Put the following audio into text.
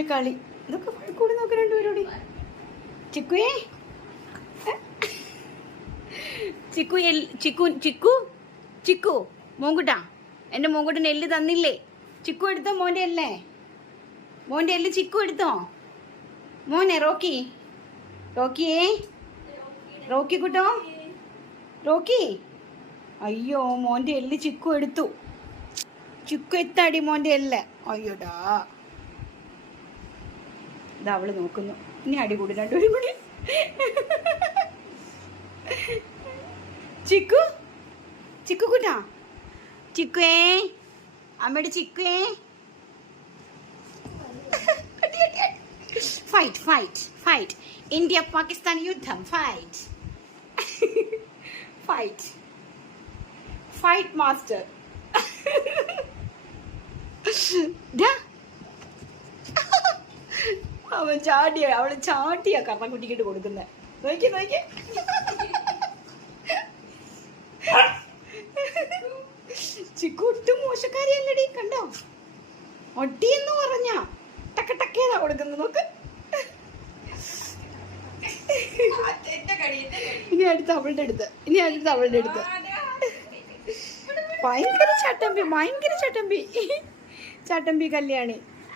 ഒരു കളി. ഇതൊക്കെ കൂടി നോക്കി രണ്ടുപേരോടി. ചിക്കുയേ ചിക്കു ചിക്കു ചിക്കു ചിക്കു മോങ്കുട്ടാ, എൻ്റെ മോങ്കുട്ടൻ എല്ല് തന്നില്ലേ? ചിക്കു എടുത്തോ മോൻ്റെ അല്ലേ? മോൻ്റെ എല്ല് ചിക്കു എടുത്തോ മോനെ? റോക്കി റോക്കിയേ റോക്കി കുട്ടോ റോക്കി. അയ്യോ മോൻ്റെ എല്ല് ചിക്കു എടുത്തു. ചിക്കു എത്താടി മോൻ്റെ എല്ല്. അയ്യോടാ, ഇതാ അവള് നോക്കുന്നു. ഇനി അടി കൂടി രണ്ടുപേരും കൂടി. ചിക്കു ചിക്കു കുട്ടാ, ചിക്കുവേ അമ്മയുടെ ചിക്കുവേ. Fight fight fight. India Pakistan യുദ്ധം. Fight fight fight master. അവൻ ചാടിയ അവള് ചാട്ടിയാ കർണക്കുട്ടിക്കിട്ട് കൊടുക്കുന്നത്. നോക്കി നോക്കി. ചിക്കു ഒട്ടും മോശക്കാരിയല്ലടി, കണ്ടോ? ഒട്ടിയെന്ന് പറഞ്ഞ ടക്ക ടക്കേതാ കൊടുക്കുന്നത്. നോക്ക്. ഇനി അടുത്ത് അവളുടെ അടുത്ത്, ഇനി അടുത്ത് അവളുടെ അടുത്ത്. ഭയങ്കര ചട്ടമ്പി, ഭയങ്കര ചട്ടമ്പി. ചട്ടമ്പി കല്യാണി.